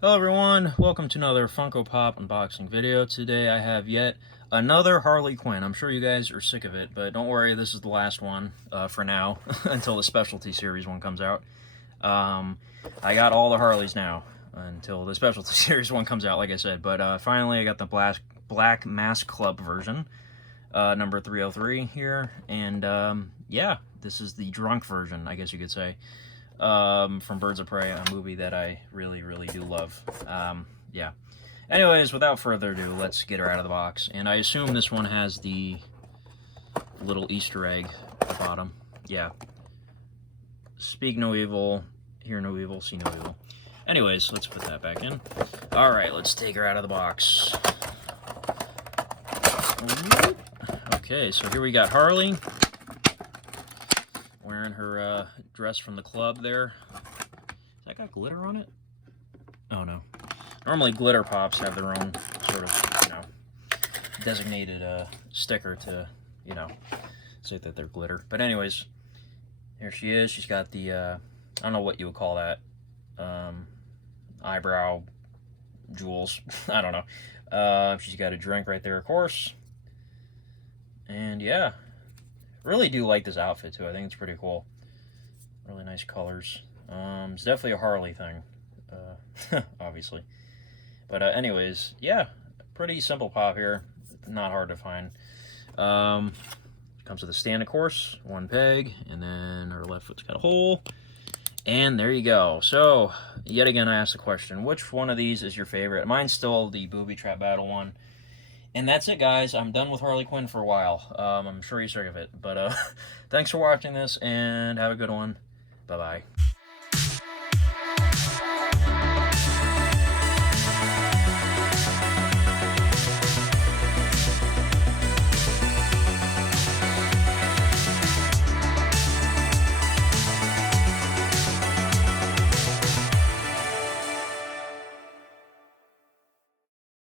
Hello everyone, welcome to another Funko Pop unboxing video. Today I have yet another Harley Quinn. I'm sure you guys are sick of it, but don't worry, this is the last one for now, until the specialty series one comes out. I got all the Harleys now, until the specialty series one comes out, like I said. But finally I got the Black Mask Club version, number 303 here. And yeah, this is the drunk version, I guess you could say. From Birds of Prey, a movie that I really do love. Yeah. Anyways, without further ado, let's get her out of the box. And I assume this one has the little Easter egg at the bottom. Yeah. Speak no evil, hear no evil, see no evil. Anyways, let's put that back in. Alright, let's take her out of the box. Okay, so here we got Harley. Wearing her dress from the club there. Has that got glitter on it? Oh no. Normally glitter pops have their own sort of, designated sticker to, say that they're glitter. But anyways, here she is. She's got the, I don't know what you would call that, eyebrow jewels. I don't know. She's got a drink right there, of course. And yeah. Really do like this outfit too. I think it's pretty cool. Really nice colors. It's definitely a Harley thing, obviously. But anyways, yeah, pretty simple pop here. Not hard to find. Comes with a stand, of course, one peg, and then her left foot's got a hole. And there you go. So, yet again, I asked the question, which one of these is your favorite? Mine's still the Booby Trap Battle one. And that's it, guys. I'm done with Harley Quinn for a while. I'm sure you're sick of it. But thanks for watching this, and have a good one. Bye-bye.